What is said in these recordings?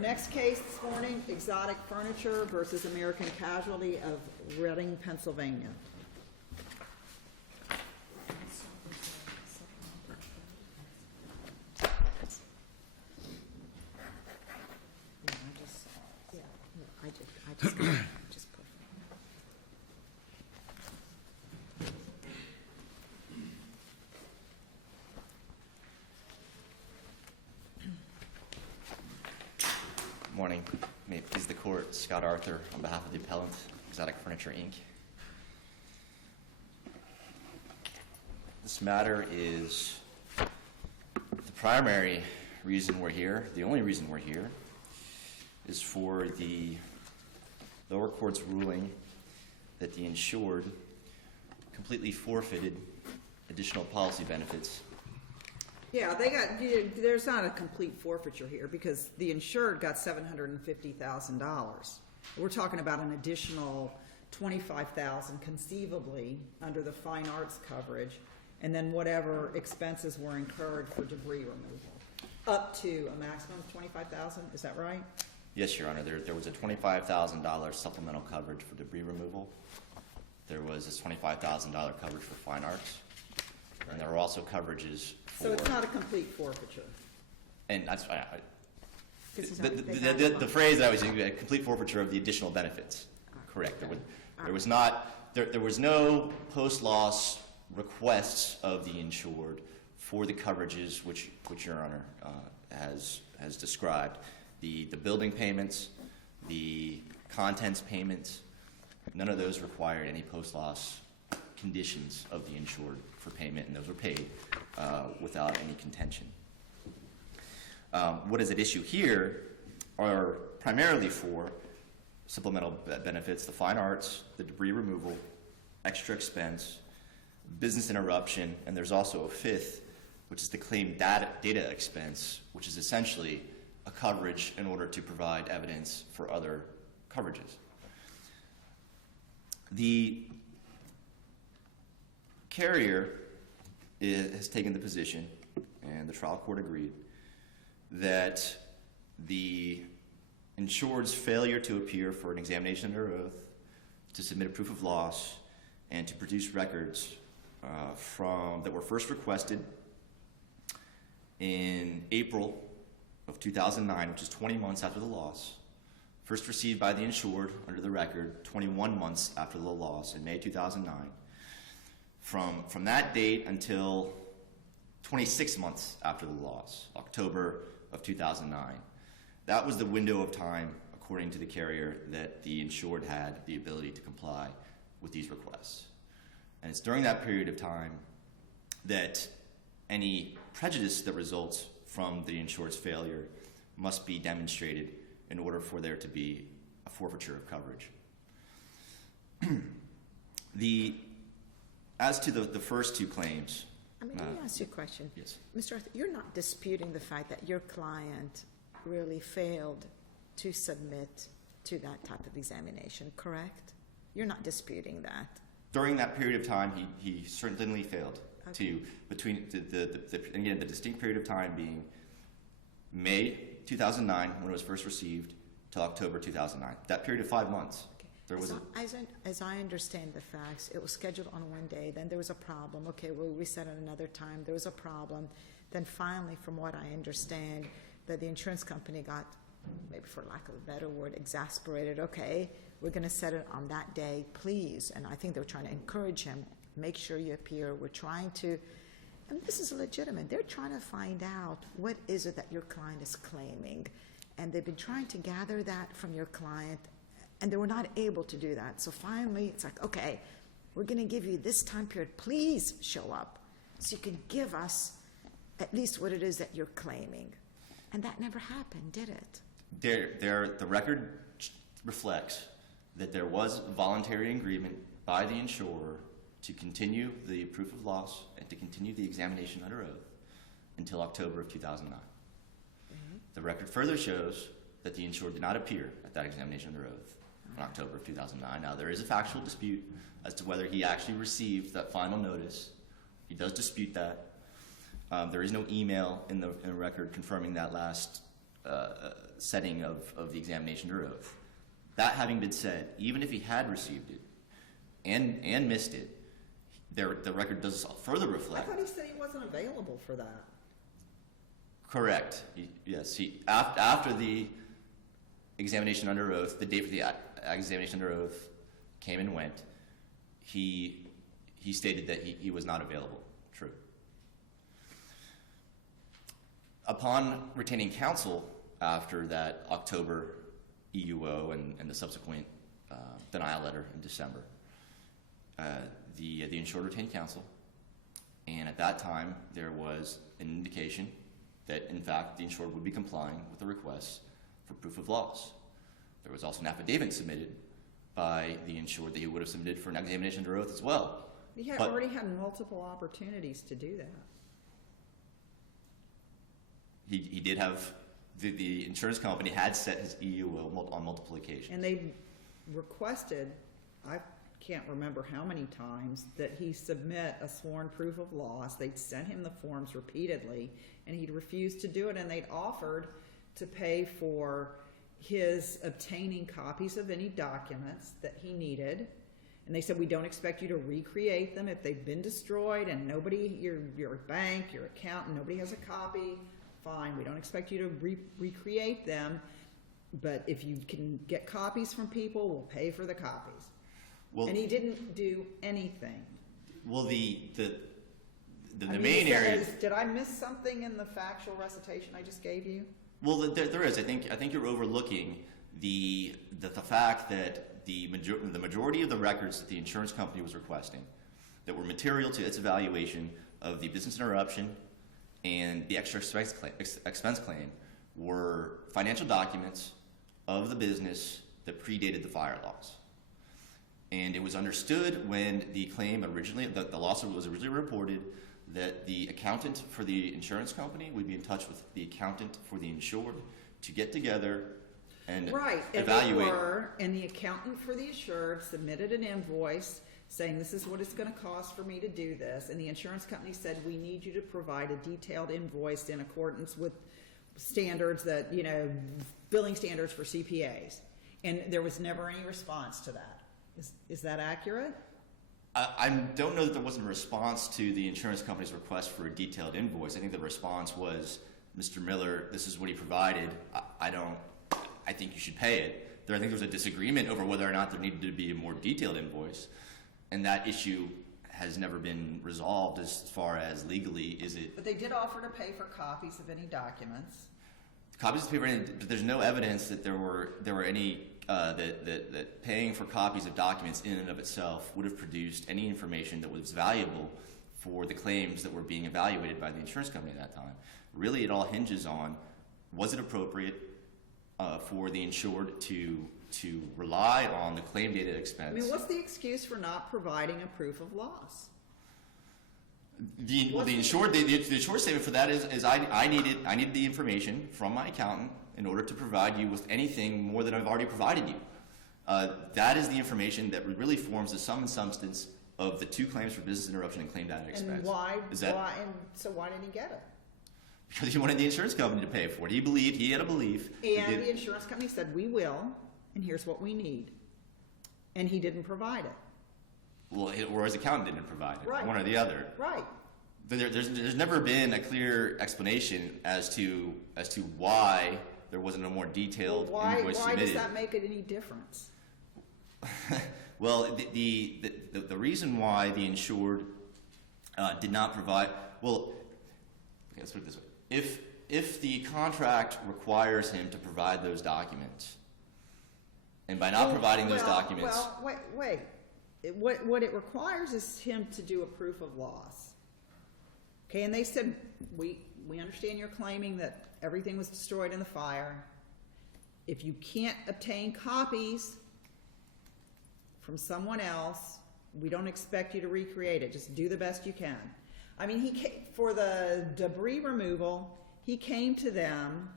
next case this morning, Exotic Furniture versus American Casualty of Reading, Pennsylvania. Morning. May it please the court, Scott Arthur on behalf of the appellant, Exotic Furniture, Inc. This matter is the primary reason we're here, the only reason we're here, is for the lower court's ruling that the insured completely forfeited additional policy benefits. Yeah, there's not a complete forfeiture here because the insured got $750,000. We're talking about an additional $25,000 conceivably under the fine arts coverage, and then whatever expenses were incurred for debris removal, up to a maximum of $25,000. Is that right? Yes, Your Honor. There was a $25,000 supplemental coverage for debris removal. There was a $25,000 coverage for fine arts. And there were also coverages for... So it's not a complete forfeiture. And that's... The phrase that I was using, a complete forfeiture of the additional benefits. Correct. There was no post-loss requests of the insured for the coverages which Your Honor has described. The building payments, the contents payments, none of those required any post-loss conditions of the insured for payment, and those were paid without any contention. What is at issue here are primarily for supplemental benefits, the fine arts, the debris removal, extra expense, business interruption, and there's also a fifth, which is the claim data expense, which is essentially a coverage in order to provide evidence for other coverages. The carrier has taken the position, and the trial court agreed, that the insured's failure to appear for an examination under oath, to submit a proof of loss, and to produce records that were first requested in April of 2009, which is 20 months after the loss, first received by the insured under the record 21 months after the loss in May 2009. From that date until 26 months after the loss, October of 2009. That was the window of time, according to the carrier, that the insured had the ability to comply with these requests. And it's during that period of time that any prejudice that results from the insured's failure must be demonstrated in order for there to be a forfeiture of coverage. As to the first two claims... Let me ask you a question. Yes. Mr. Arthur, you're not disputing the fact that your client really failed to submit to that type of examination, correct? You're not disputing that. During that period of time, he certainly failed to, between again, the distinct period of time being May 2009, when it was first received, to October 2009. That period of 5 months. There was as I understand the facts, it was scheduled on one day, then there was a problem. Okay, we'll reset at another time. There was a problem. Then finally, from what I understand, that the insurance company got, maybe for lack of a better word, exasperated. Okay, we're going to set it on that day, please. And I think they were trying to encourage him, make sure you appear. We're trying to, and this is legitimate. They're trying to find out what is it that your client is claiming. And they've been trying to gather that from your client, and they were not able to do that. So finally, it's like, okay, we're going to give you this time period. Please show up so you can give us at least what it is that you're claiming. And that never happened, did it? The record reflects that there was voluntary agreement by the insurer to continue the proof of loss and to continue the examination under oath until October of 2009. Mm-hmm. The record further shows that the insured did not appear at that examination under oath in October of 2009. Now, there is a factual dispute as to whether he actually received that final notice. He does dispute that. There is no email in the record confirming that last setting of the examination under oath. That having been said, even if he had received it and missed it, the record does further I reflect. thought he said he wasn't available for that. Correct. After the examination under oath, the date for the examination under oath came and went, he stated that he was not available. True. Upon retaining counsel after that October EUO and the subsequent denial letter in December, the insured retained counsel, and at that time there was an indication that in fact the insured would be complying with the request for proof of loss. There was also an affidavit submitted by the insured that he would have submitted for an examination under oath as well. He had already had multiple opportunities to do that. He did have, the insurance company had set his EUO on multiple occasions. And they requested, I can't remember how many times, that he submit a sworn proof of loss. They'd sent him the forms repeatedly, and he'd refused to do it, and they'd offered to pay for his obtaining copies of any documents that he needed. And they said, we don't expect you to recreate them if they've been destroyed and nobody, your bank, your accountant, nobody has a copy. Fine, we don't expect you to recreate them, but if you can get copies from people, we'll pay for the copies. Well, and he didn't do anything. Well, the main area. Did I miss something in the factual recitation I just gave you? Well, there is. I think you're overlooking the fact that the majority of the records that the insurance company was requesting that were material to its evaluation of the business interruption and the extra expense claim were financial documents of the business that predated the fire loss. And it was understood when the claim originally, the lawsuit was originally reported, that the accountant for the insurance company would be in touch with the accountant for the insured to get together and evaluate. And the accountant for the insured submitted an invoice saying this is what it's going to cost for me to do this, and the insurance company said we need you to provide a detailed invoice in accordance with standards that, billing standards for CPAs, and there was never any response to that. Is that accurate? I don't know that there wasn't a response to the insurance company's request for a detailed invoice. I think the response was, Mr. Miller, this is what he provided. I think you should pay it. I think there was a disagreement over whether or not there needed to be a more detailed invoice. And that issue has never been resolved as far as legally is it. But they did offer to pay for copies of any documents. Copies of paper, but there's no evidence that there were any that paying for copies of documents in and of itself would have produced any information that was valuable for the claims that were being evaluated by the insurance company at that time. Really, it all hinges on, was it appropriate for the insured to rely on the claim data expense? I mean, what's the excuse for not providing a proof of loss? The insured statement for that is I needed the information from my accountant in order to provide you with anything more than I've already provided you. That is the information that really forms the sum and substance of the two claims for business interruption and claim data expense. And why didn't he get it? Because he wanted the insurance company to pay for it. He had a belief. And the insurance company said, we will, and here's what we need. And he didn't provide it. Well, or his accountant didn't provide it. Right. One or the other. Right. There's never been a clear explanation as to why there wasn't a more detailed invoice submitted. Why does that make it any difference? Well, the reason why the insured did not provide, well, let's put it this way. If the contract requires him to provide those documents, and by not providing those documents... Well, wait. What it requires is him to do a proof of loss. Okay, and they said, we understand you're claiming that everything was destroyed in the fire. If you can't obtain copies from someone else, we don't expect you to recreate it. Just do the best you can. I mean, for the debris removal, he came to them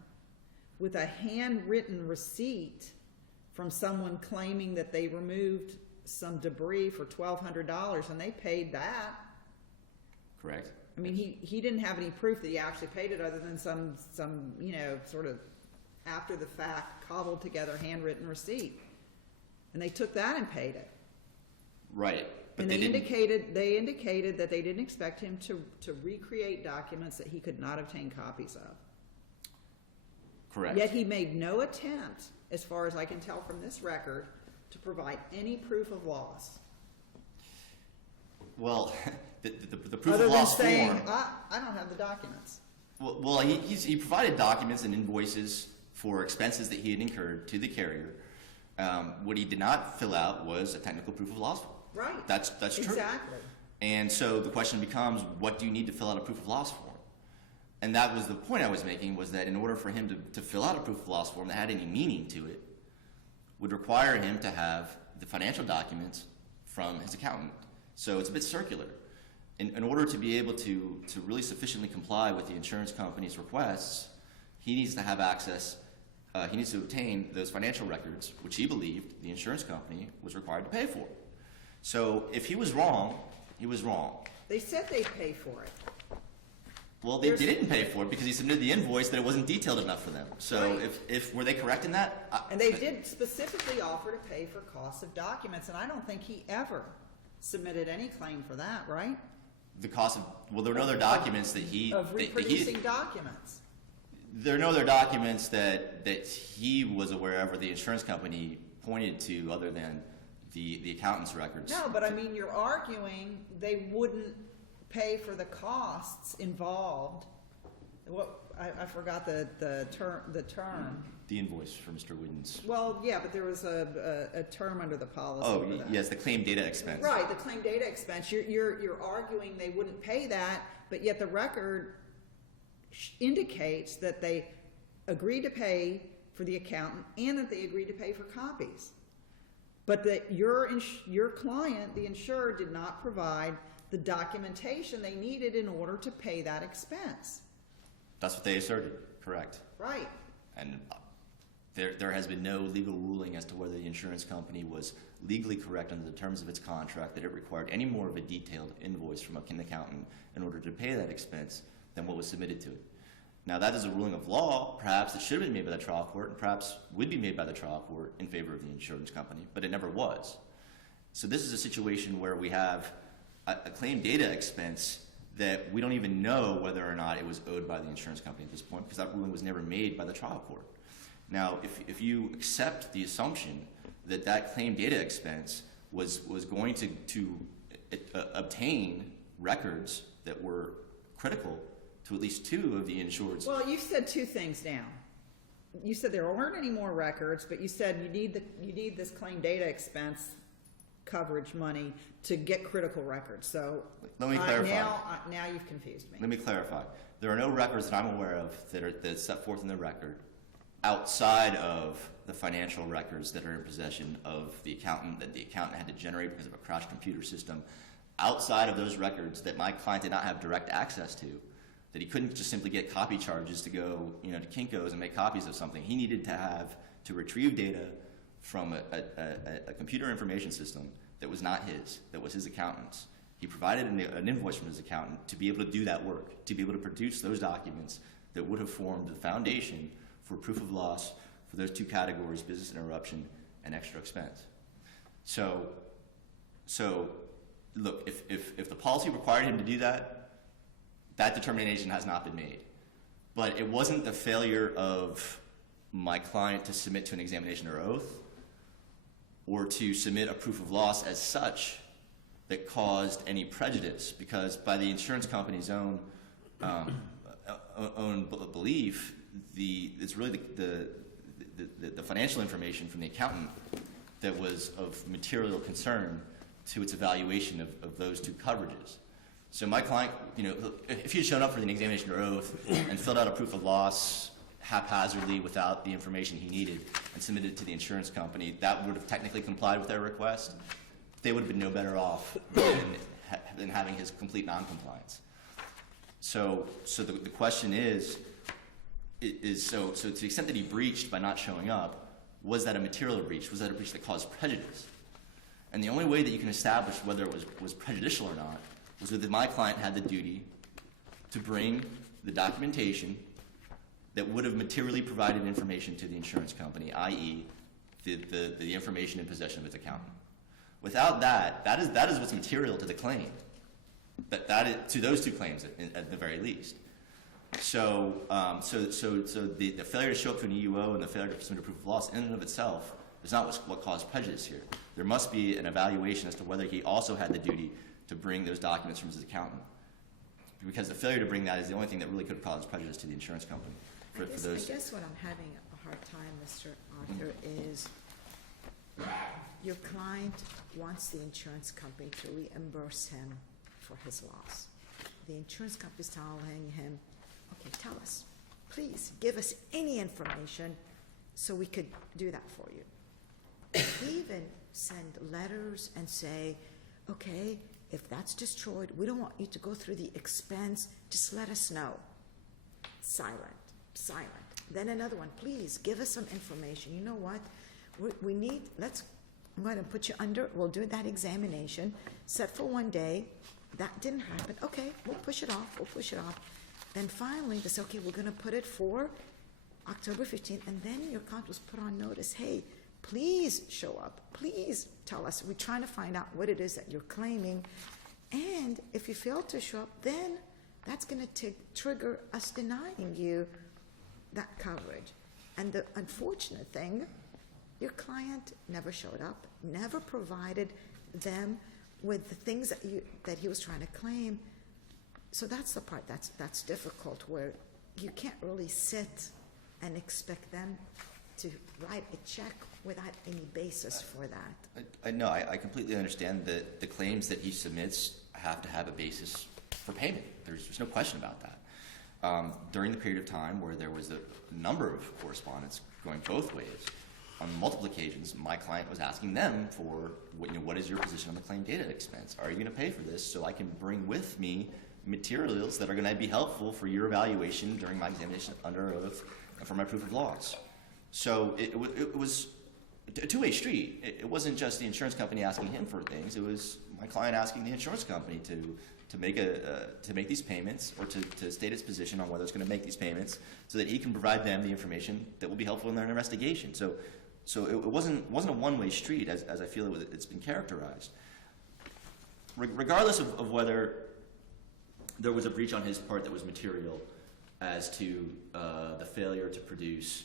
with a handwritten receipt from someone claiming that they removed some debris for $1,200, and they paid that. Correct. I mean, he didn't have any proof that he actually paid it other than some sort of after the fact, cobbled together handwritten receipt. And they took that and paid it. Right. But And they didn't. they indicated that they didn't expect him to recreate documents that he could not obtain copies of. Correct. Yet he made no attempt, as far as I can tell from this record, to provide any proof of loss. Well, the proof Other of than loss saying, form. I don't have the documents. Well, he provided documents and invoices for expenses that he had incurred to the carrier. What he did not fill out was a technical proof of loss form. Right. That's true. Exactly. And so the question becomes, what do you need to fill out a proof of loss form? And that was the point I was making, was that in order for him to fill out a proof of loss form that had any meaning to it, would require him to have the financial documents from his accountant. So it's a bit circular. In order to be able to really sufficiently comply with the insurance company's requests, he needs to have access, he needs to obtain those financial records, which he believed the insurance company was required to pay for. So if he was wrong, he was wrong. They said they'd pay for it. Well, they didn't pay for it because he submitted the invoice that it wasn't detailed enough for them. So Right. if were they correct in that? And they did specifically offer to pay for costs of documents, and I don't think he ever submitted any claim for that, right? The cost of, well, there were no other documents that he... Of that he- reproducing documents. There are no other documents that he was aware of or the insurance company pointed to other than the accountant's records. No, but I mean, you're arguing they wouldn't pay for the costs involved. What, I forgot the term. The invoice for Mr. Wooden's. Well, yeah, but there was a term under the policy Oh, for that. yes, the claim data expense. Right, the claim data expense. You're arguing they wouldn't pay that, but yet the record indicates that they agreed to pay for the accountant and that they agreed to pay for copies. But that your client, the insurer, did not provide the documentation they needed in order to pay that expense. That's what they asserted, correct. Right. And there has been no legal ruling as to whether the insurance company was legally correct under the terms of its contract, that it required any more of a detailed invoice from an accountant in order to pay that expense than what was submitted to it. Now, that is a ruling of law. Perhaps it should have been made by the trial court, and perhaps would be made by the trial court in favor of the insurance company, but it never was. So this is a situation where we have a claim data expense that we don't even know whether or not it was owed by the insurance company at this point, because that ruling was never made by the trial court. Now, if you accept the assumption that that claim data expense was going to obtain records that were critical to at least two of the insureds. Well, you said two things now. You said there weren't any more records, but you said you need this claim data expense coverage money to get critical records. So Let me clarify. Now you've confused me. Let me clarify. There are no records that I'm aware of that's set forth in the record outside of the financial records that are in possession of the accountant, that the accountant had to generate because of a crashed computer system. Outside of those records that my client did not have direct access to, that he couldn't just simply get copy charges to go, to Kinko's and make copies of something. He needed to retrieve data from a computer information system that was not his, that was his accountant's. He provided an invoice from his accountant to be able to do that work, to be able to produce those documents that would have formed the foundation for proof of loss for those two categories, business interruption and extra expense. So look, if the policy required him to do that, that determination has not been made. But it wasn't the failure of my client to submit to an examination or oath or to submit a proof of loss as such that caused any prejudice, because by the insurance company's own belief, it's really the financial information from the accountant that was of material concern to its evaluation of those two coverages. So my client, if he had shown up for an examination or oath and filled out a proof of loss haphazardly without the information he needed and submitted it to the insurance company, that would have technically complied with their request. They would have been no better off than having his complete noncompliance. So the question is so to the extent that he breached by not showing up, was that a material breach? Was that a breach that caused prejudice? And the only way that you can establish whether it was prejudicial or not was that my client had the duty to bring the documentation that would have materially provided information to the insurance company, i.e. the information in possession of its accountant. Without that, that is what's material to the claim, to those two claims at the very least. So, the failure to show up to an EUO and the failure to submit a proof of loss in and of itself is not what caused prejudice here. There must be an evaluation as to whether he also had the duty to bring those documents from his accountant, because the failure to bring that is the only thing that really could have caused prejudice to the insurance company. I guess what I'm having a hard time, Mr. Arthur, is your client wants the insurance company to reimburse him for his loss. The insurance company is telling him, okay, tell us, please give us any information so we could do that for you. They even send letters and say, okay, if that's destroyed, we don't want you to go through the expense, just let us know. Silent. Then another one, please give us some information. You know what? We need, I'm going to put you under, we'll do that examination, set for one day. That didn't happen. Okay, we'll push it off. Then finally, they say, okay, we're going to put it for October 15th. And then your client was put on notice, hey, please show up. Please tell us. We're trying to find out what it is that you're claiming. And if you fail to show up, then that's going to trigger us denying you that coverage. And the unfortunate thing, your client never showed up, never provided them with the things that he was trying to claim. So that's the part that's difficult, where you can't really sit and expect them to write a check without any basis for that. No, I completely understand that the claims that he submits have to have a basis for payment. There's no question about that. During the period of time where there was a number of correspondence going both ways, on multiple occasions, my client was asking them for, what is your position on the claim data expense? Are you going to pay for this so I can bring with me materials that are going to be helpful for your evaluation during my examination under oath and for my proof of loss? So it was a two-way street. It wasn't just the insurance company asking him for things. It was my client asking the insurance company to make these payments, or to state its position on whether it's going to make these payments, so that he can provide them the information that will be helpful in their investigation. So it wasn't a one-way street, as I feel it's been characterized. Regardless of whether there was a breach on his part that was material as to the failure to produce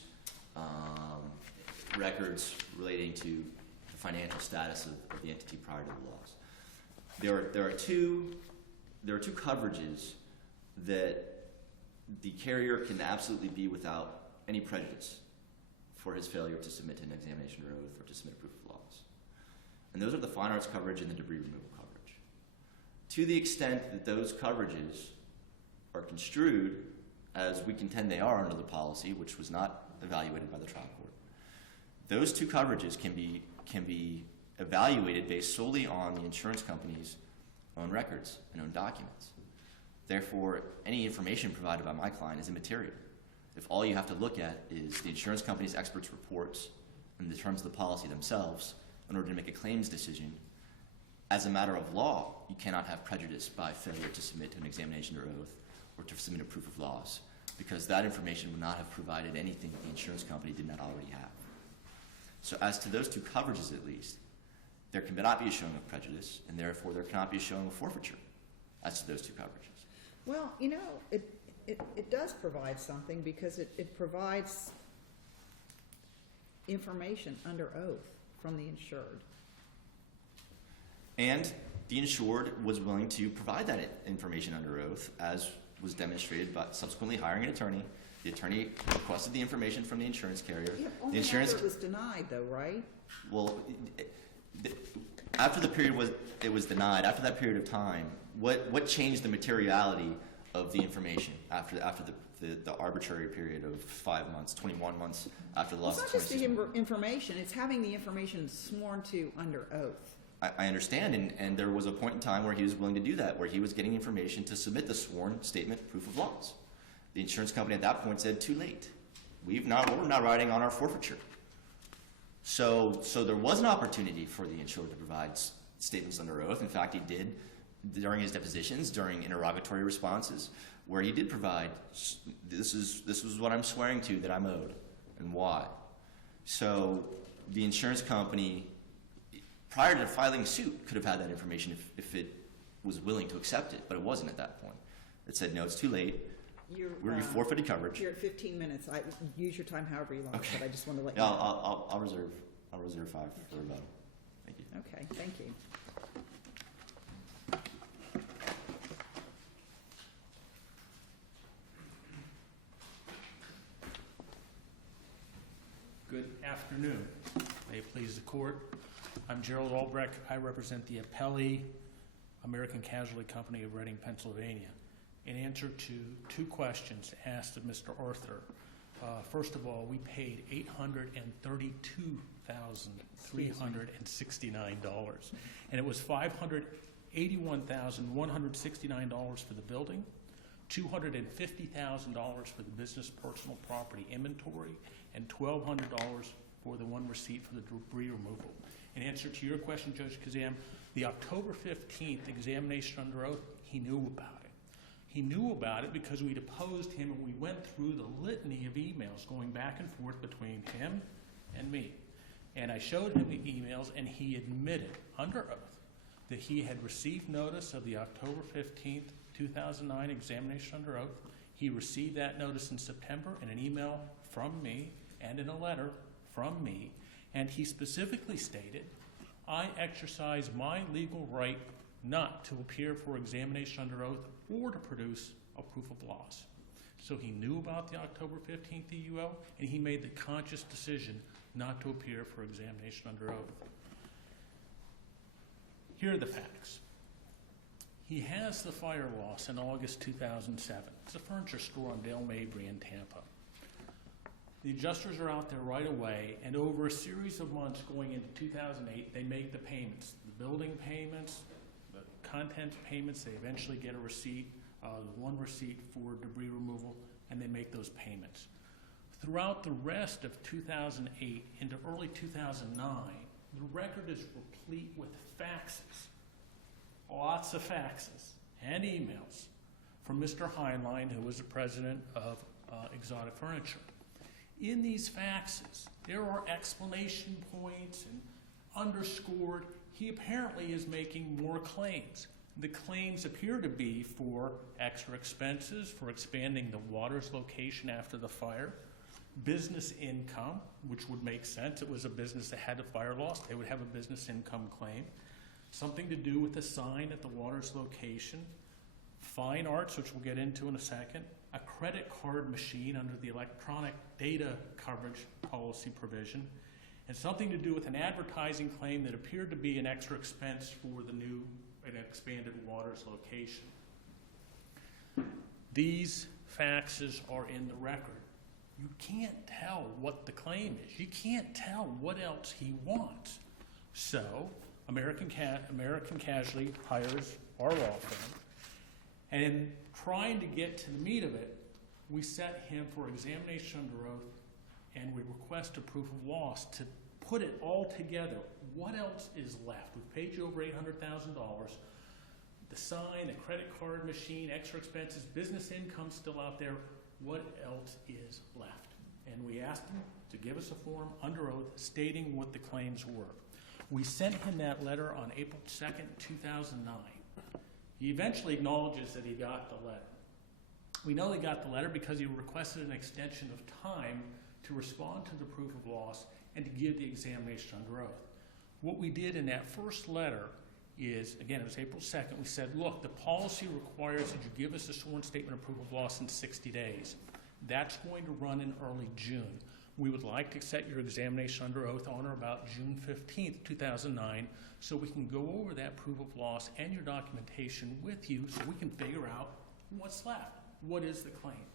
records relating to the financial status of the entity prior to the loss, there are two coverages that the carrier can absolutely be without any prejudice for his failure to submit to an examination or oath or to submit a proof of loss. And those are the fine arts coverage and the debris removal coverage. To the extent that those coverages are construed as we contend they are under the policy, which was not evaluated by the trial court, those two coverages can be evaluated based solely on the insurance company's own records and own documents. Therefore, any information provided by my client is immaterial. If all you have to look at is the insurance company's experts' reports and the terms of the policy themselves in order to make a claims decision, as a matter of law, you cannot have prejudice by failure to submit to an examination or oath or to submit a proof of loss, because that information would not have provided anything that the insurance company did not already have. So as to those two coverages, at least, there cannot be a showing of prejudice, and therefore there cannot be a showing of forfeiture as to those two coverages. Well, it does provide something, because it provides information under oath from the insured. And the insured was willing to provide that information under oath, as was demonstrated by subsequently hiring an attorney. The attorney requested the information from the insurance carrier. Yeah, only after it was denied, though, right? Well, after the period was denied, after that period of time, what changed the materiality of the information after the arbitrary period of 5 months, 21 months after the loss? It's not just the information; it's having the information sworn to under oath. I understand, and there was a point in time where he was willing to do that, where he was getting information to submit the sworn statement proof of loss. The insurance company at that point said, too late. We're not riding on our forfeiture. So there was an opportunity for the insured to provide statements under oath. In fact, he did during his depositions, during interrogatory responses, where he did provide, this was what I'm swearing to that I'm owed, and why. So the insurance company, prior to filing suit, could have had that information if it was willing to accept it, but it wasn't at that point. It said, no, it's too late. You forfeited coverage. You're at 15 minutes. Use your time however you like, but I just want to let you Yeah, know. I'll reserve 5 for rebuttal. Thank you. Okay, thank you. Good afternoon. May it please the court. I'm Gerald Albrecht. I represent the appellee, American Casualty Company of Reading, Pennsylvania. In answer to 2 questions asked of Mr. Arthur, first of all, we paid $832,369, and it was $581,169 for the building, $250,000 for the business personal property inventory, and $1,200 for the one receipt for the debris removal. In answer to your question, Judge Kazam, the October 15th examination under oath, he knew about it. He knew about it because we deposed him and we went through the litany of emails going back and forth between him and me. And I showed him the emails, and he admitted under oath that he had received notice of the October 15th, 2009 examination under oath. He received that notice in September in an email from me and in a letter from me, and he specifically stated, I exercise my legal right not to appear for examination under oath or to produce a proof of loss. So he knew about the October 15th EUO, and he made the conscious decision not to appear for examination under oath. Here are the facts. He has the fire loss in August 2007. It's a furniture store on Dale Mabry in Tampa. The adjusters are out there right away, and over a series of months going into 2008, they make the payments, the building payments, the content payments. They eventually get a receipt, one receipt for debris removal, and they make those payments. Throughout the rest of 2008 into early 2009, the record is replete with faxes, lots of faxes and emails from Mr. Heinlein, who was the president of Exotic Furniture. In these faxes, there are explanation points and underscored. He apparently is making more claims. The claims appear to be for extra expenses, for expanding the water's location after the fire, business income, which would make sense. It was a business that had a fire loss. They would have a business income claim. Something to do with the sign at the water's location, fine arts, which we'll get into in a second, a credit card machine under the electronic data coverage policy provision, and something to do with an advertising claim that appeared to be an extra expense for the new and expanded waters location. These faxes are in the record. You can't tell what the claim is. You can't tell what else he wants. So American Casualty hires our law firm, and in trying to get to the meat of it, we set him for examination under oath, and we request a proof of loss to put it all together. What else is left? We've paid you over $800,000. The sign, the credit card machine, extra expenses, business income still out there. What else is left? And we asked him to give us a form under oath stating what the claims were. We sent him that letter on April 2nd, 2009. He eventually acknowledges that he got the letter. We know he got the letter because he requested an extension of time to respond to the proof of loss and to give the examination under oath. What we did in that first letter is, again, it was April 2nd, we said, look, the policy requires that you give us a sworn statement of proof of loss in 60 days. That's going to run in early June. We would like to set your examination under oath on or about June 15th, 2009, so we can go over that proof of loss and your documentation with you so we can figure out what's left. What is the claim?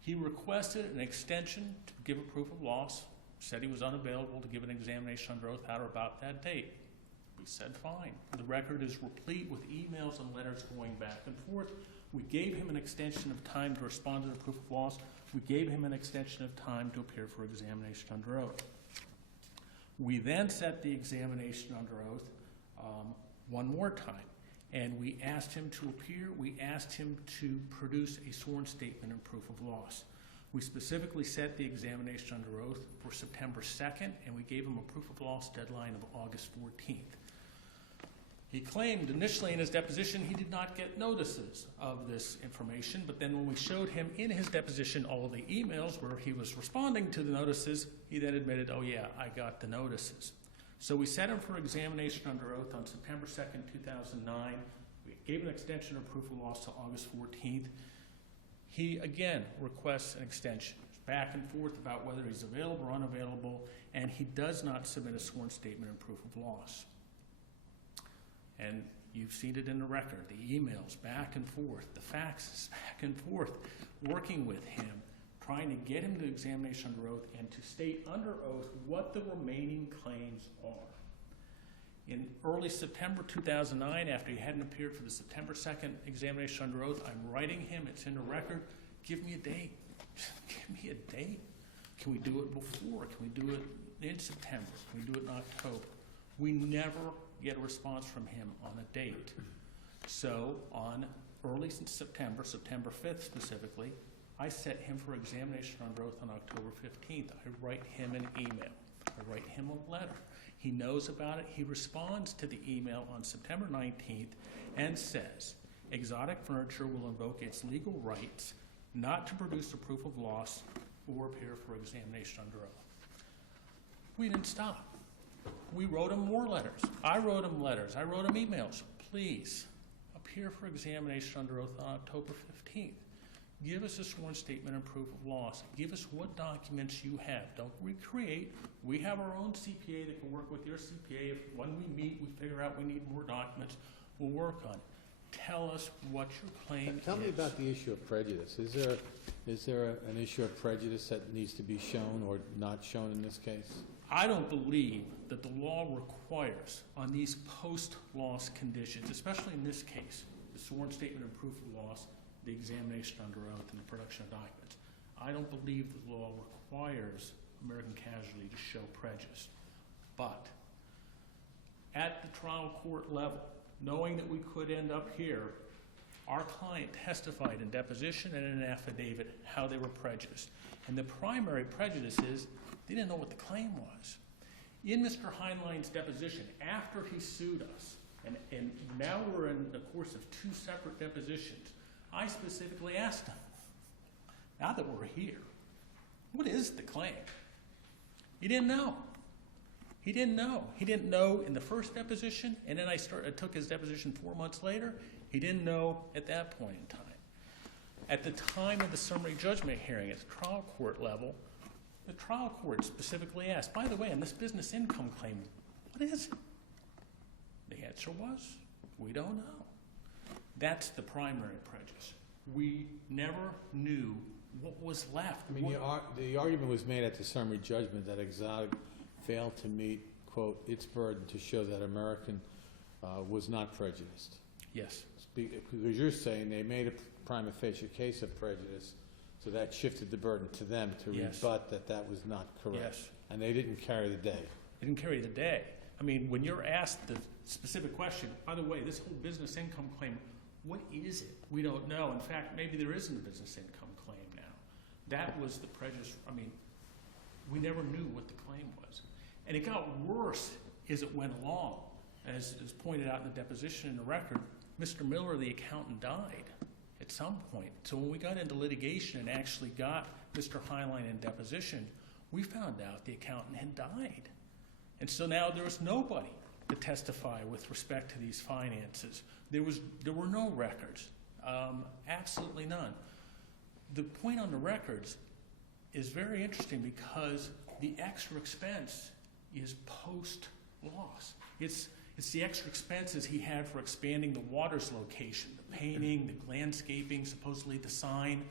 He requested an extension to give a proof of loss, said he was unavailable to give an examination under oath at or about that date. We said fine. The record is replete with emails and letters going back and forth. We gave him an extension of time to respond to the proof of loss. We gave him an extension of time to appear for examination under oath. We then set the examination under oath one more time. And we asked him to appear. We asked him to produce a sworn statement and proof of loss. We specifically set the examination under oath for September 2nd, and we gave him a proof of loss deadline of August 14th. He claimed initially in his deposition he did not get notices of this information, but then when we showed him in his deposition all of the emails where he was responding to the notices, he then admitted, oh yeah, I got the notices. So we set him for examination under oath on September 2nd, 2009. We gave an extension of proof of loss to August 14th. He again requests an extension, back and forth about whether he's available or unavailable, and he does not submit a sworn statement and proof of loss. And you've seen it in the record, the emails back and forth, the faxes back and forth, working with him, trying to get him to examination under oath and to state under oath what the remaining claims are. In early September 2009, after he hadn't appeared for the September 2nd examination under oath, I'm writing him, it's in the record, give me a date. Give me a date. Can we do it before? Can we do it in September? Can we do it in October? We never get a response from him on a date. So on early September, September 5th specifically, I set him for examination under oath on October 15th. I write him an email. I write him a letter. He knows about it. He responds to the email on September 19th and says, Exotic Furniture will invoke its legal rights not to produce a proof of loss or appear for examination under oath. We didn't stop. We wrote him more letters. I wrote him letters. I wrote him emails. Please appear for examination under oath on October 15th. Give us a sworn statement and proof of loss. Give us what documents you have. Don't recreate. We have our own CPA that can work with your CPA. If when we meet, we figure out we need more documents, we'll work on it. Tell us what your claim is. Tell me about the issue of prejudice. Is there an issue of prejudice that needs to be shown or not shown in this case? I don't believe that the law requires on these post-loss conditions, especially in this case, the sworn statement and proof of loss, the examination under oath, and the production of documents. I don't believe the law requires American Casualty to show prejudice. But at the trial court level, knowing that we could end up here, our client testified in deposition and in an affidavit how they were prejudiced. And the primary prejudice is they didn't know what the claim was. In Mr. Heinlein's deposition, after he sued us, and now we're in the course of two separate depositions, I specifically asked him, now that we're here, what is the claim? He didn't know. He didn't know. He didn't know in the first deposition, and then I took his deposition 4 months later. He didn't know at that point in time. At the time of the summary judgment hearing at the trial court level, the trial court specifically asked, by the way, on this business income claim, what is it? The answer was, we don't know. That's the primary prejudice. We never knew what was left. I mean, the argument was made at the summary judgment that Exotic failed to meet, quote, its burden to show that American was not prejudiced. Yes. Because you're saying they made a prima facie case of prejudice, so that shifted the burden to them to rebut that was not correct. Yes. And they didn't carry the day. They didn't carry the day. I mean, when you're asked the specific question, by the way, this whole business income claim, what is it? We don't know. In fact, maybe there isn't a business income claim now. That was the prejudice. I mean, we never knew what the claim was. And it got worse as it went along. As pointed out in the deposition in the record, Mr. Miller, the accountant, died at some point. So when we got into litigation and actually got Mr. Heinlein in deposition, we found out the accountant had died. And so now there was nobody to testify with respect to these finances. There were no records, absolutely none. The point on the records is very interesting because the extra expense is post-loss. It's the extra expenses he had for expanding the Waters location, the painting, the landscaping, supposedly the sign.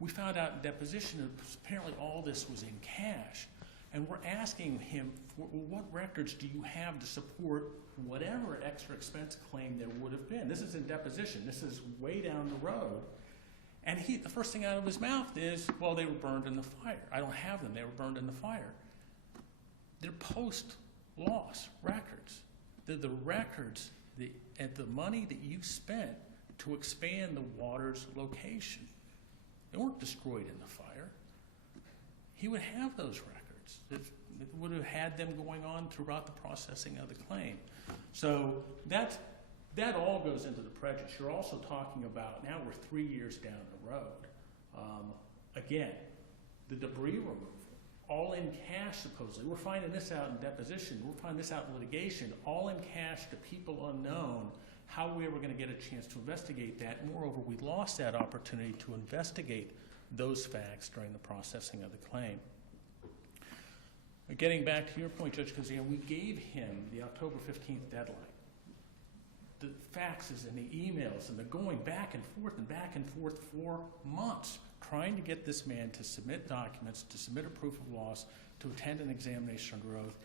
We found out in deposition that apparently all this was in cash. And we're asking him, what records do you have to support whatever extra expense claim there would have been? This is in deposition. This is way down the road. And the first thing out of his mouth is, well, they were burned in the fire. I don't have them. They were burned in the fire. They're post-loss records. They're the records at the money that you spent to expand the water's location. They weren't destroyed in the fire. He would have those records. It would have had them going on throughout the processing of the claim. So that all goes into the prejudice. You're also talking about, now we're 3 years down the road. Again, the debris removal, all in cash supposedly. We're finding this out in deposition. We're finding this out in litigation, all in cash to people unknown. How are we ever going to get a chance to investigate that? Moreover, we lost that opportunity to investigate those facts during the processing of the claim. Getting back to your point, Judge Kazan, we gave him the October 15th deadline. The faxes and the emails and the going back and forth for months, trying to get this man to submit documents, to submit a proof of loss, to attend an examination under oath.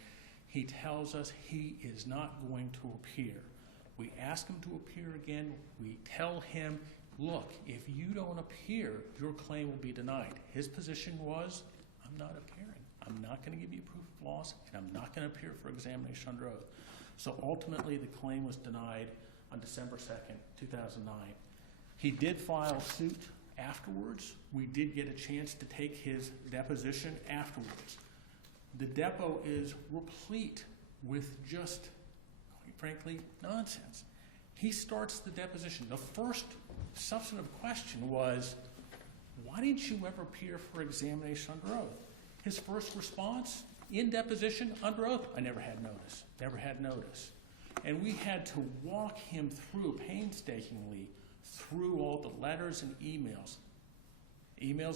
He tells us he is not going to appear. We ask him to appear again. We tell him, look, if you don't appear, your claim will be denied. His position was, I'm not appearing. I'm not going to give you proof of loss, and I'm not going to appear for examination under oath. So ultimately, the claim was denied on December 2nd, 2009. He did file suit afterwards. We did get a chance to take his deposition afterwards. The depot is replete with just, quite frankly, nonsense. He starts the deposition. The first substantive question was, why didn't you ever appear for examination under oath? His first response, in deposition, under oath, I never had notice. Never had notice. And we had to walk him through, painstakingly, through all the letters and emails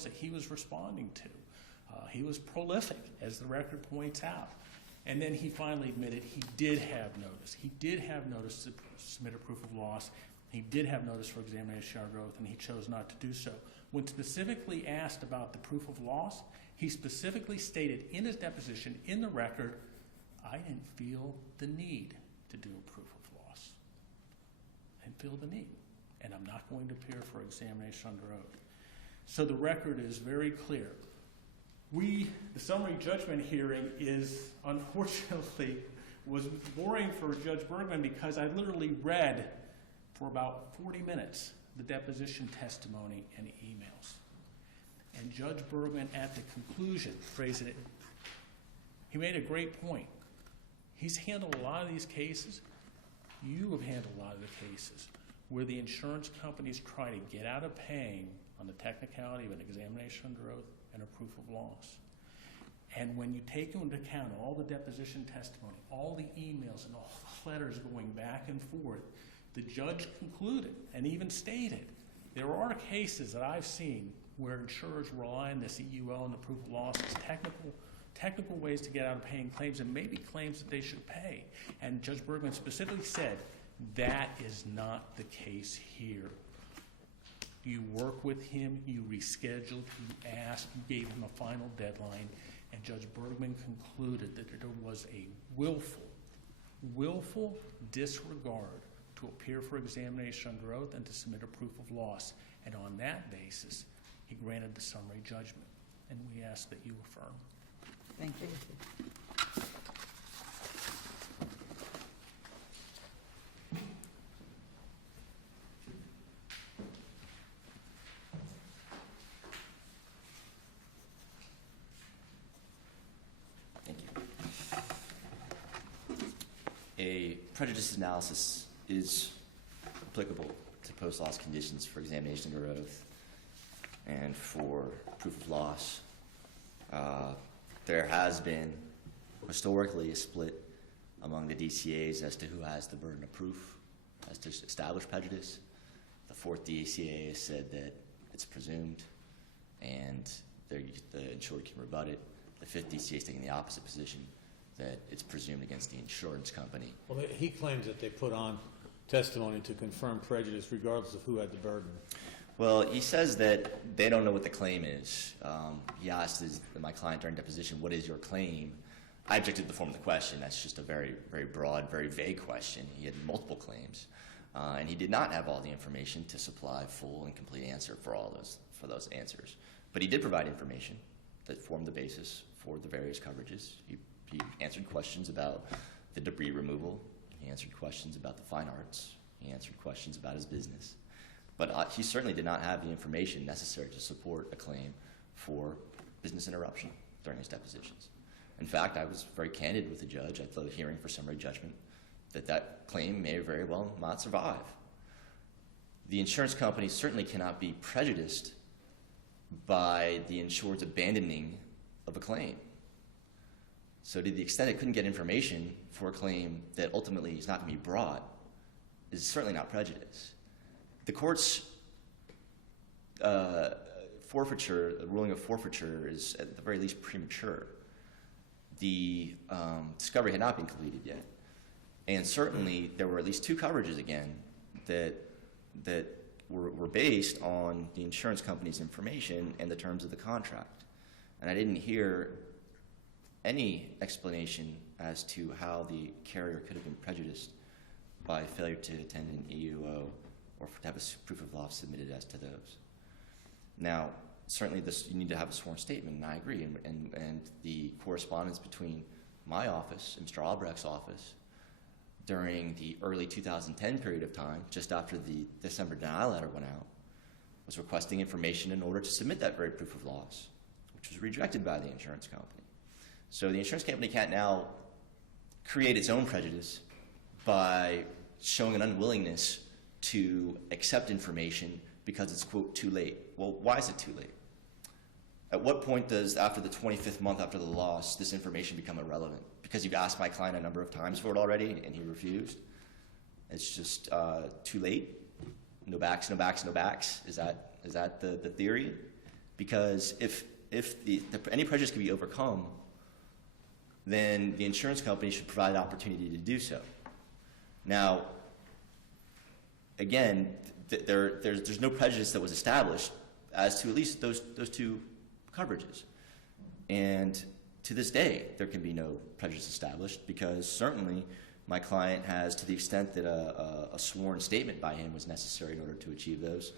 that he was responding to. He was prolific, as the record points out. And then he finally admitted he did have notice. He did have notice to submit a proof of loss. He did have notice for examination under oath, and he chose not to do so. When specifically asked about the proof of loss, he specifically stated in his deposition, in the record, I didn't feel the need to do a proof of loss. I didn't feel the need, and I'm not going to appear for examination under oath. So the record is very clear. The summary judgment hearing is, unfortunately, was boring for Judge Bergman because I literally read for about 40 minutes the deposition testimony and emails. And Judge Bergman, at the conclusion, phrased it, he made a great point. He's handled a lot of these cases. You have handled a lot of the cases where the insurance companies try to get out of paying on the technicality of an examination under oath and a proof of loss. And when you take into account all the deposition testimony, all the emails and all the letters going back and forth, the judge concluded and even stated, there are cases that I've seen where insurers rely on this EUL and the proof of loss as technical ways to get out of paying claims, and maybe claims that they should pay. And Judge Bergman specifically said, that is not the case here. You work with him, you rescheduled, you asked, you gave him a final deadline, and Judge Bergman concluded that there was a willful disregard to appear for examination under oath and to submit a proof of loss. And on that basis, he granted the summary judgment. And we ask that you affirm. Thank you. Thank you. A prejudice analysis is applicable to post-loss conditions for examination under oath and for proof of loss. There has been historically a split among the DCAs as to who has the burden of proof as to establish prejudice. The fourth DCA has said that it's presumed and the insured can rebut it. The fifth DCA is taking the opposite position, that it's presumed against the insurance company. Well, he claims that they put on testimony to confirm prejudice regardless of who had the burden. Well, he says that they don't know what the claim is. He asked my client during deposition, what is your claim? I objected to the form of the question. That's just a very, very broad, very vague question. He had multiple claims, and he did not have all the information to supply full and complete answer for those answers. But he did provide information that formed the basis for the various coverages. He answered questions about the debris removal. He answered questions about the fine arts. He answered questions about his business. But he certainly did not have the information necessary to support a claim for business interruption during his depositions. In fact, I was very candid with the judge at the hearing for summary judgment that that claim may very well not survive. The insurance company certainly cannot be prejudiced by the insured's abandoning of a claim. So to the extent it couldn't get information for a claim that ultimately is not going to be brought, is certainly not prejudice. The court's forfeiture, the ruling of forfeiture, is at the very least premature. The discovery had not been completed yet. And certainly there were at least two coverages again that were based on the insurance company's information and the terms of the contract. And I didn't hear any explanation as to how the carrier could have been prejudiced by failure to attend an EUO or to have a proof of loss submitted as to those. Now, certainly you need to have a sworn statement, and I agree. And the correspondence between my office and Mr. Albrecht's office during the early 2010 period of time, just after the December denial letter went out, was requesting information in order to submit that very proof of loss, which was rejected by the insurance company. So the insurance company can't now create its own prejudice by showing an unwillingness to accept information because it's, quote, too late. Well, why is it too late? At what point does, after the 25th month after the loss, this information become irrelevant? Because you've asked my client a number of times for it already and he refused? It's just too late? No backs, no backs, no backs? Is that the theory? Because if any prejudice can be overcome, then the insurance company should provide an opportunity to do so. Now, again, there's no prejudice that was established as to at least those two coverages. And to this day, there can be no prejudice established because certainly my client has, to the extent that a sworn statement by him was necessary in order to achieve those,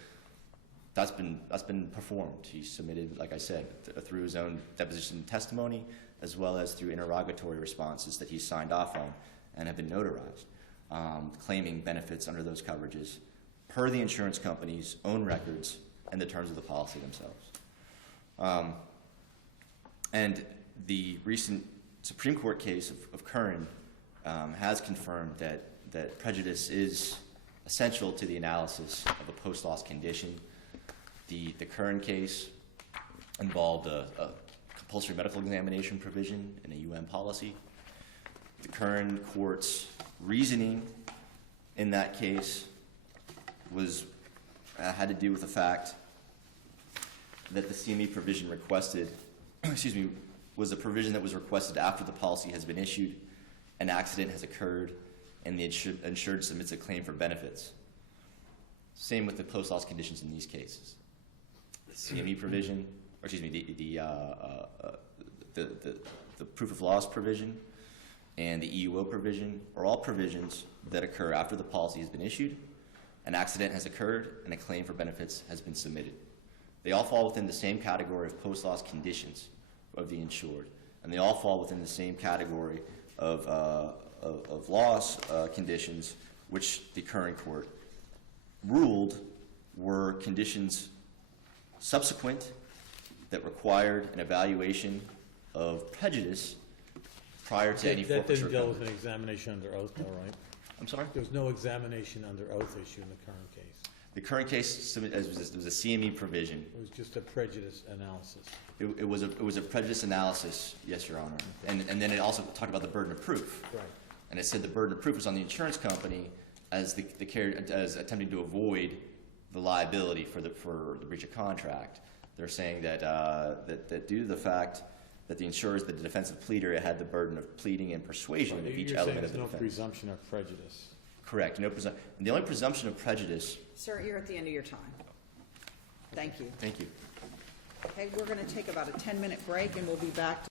that's been performed. He submitted, like I said, through his own deposition testimony as well as through interrogatory responses that he signed off on and have been notarized, claiming benefits under those coverages per the insurance company's own records and the terms of the policy themselves. And the recent Supreme Court case of Curran has confirmed that prejudice is essential to the analysis of a post-loss condition. The Curran case involved a compulsory medical examination provision in a UM policy. The Curran court's reasoning in that case had to do with the fact that the CME provision requested, was a provision that was requested after the policy has been issued, an accident has occurred, and the insured submits a claim for benefits. Same with the post-loss conditions in these cases. The CME provision, or excuse me, the proof of loss provision and the EUO provision are all provisions that occur after the policy has been issued, an accident has occurred, and a claim for benefits has been submitted. They all fall within the same category of post-loss conditions of the insured, and they all fall within the same category of loss conditions, which the Curran court ruled were conditions subsequent that required an evaluation of prejudice prior to any That forfeiture. didn't deal with an examination under oath, though, right? I'm sorry? There was no examination under oath issue in the current case. The current case was a CME provision. It was just a prejudice analysis. It was a prejudice analysis, yes, Your Honor. And then it also talked about the burden of proof. Right. And it said the burden of proof was on the insurance company as the carrier as attempting to avoid the liability for the breach of contract. They're saying that due to the fact that the insurer is the defensive pleader, it had the burden of pleading and persuasion of each element of the defense. You're saying there's no presumption of prejudice. Correct. No and the only presumption of prejudice. Sir, you're at the end of your time. Thank you. Thank you. Okay, we're going to take about a 10-minute break, and we'll be back to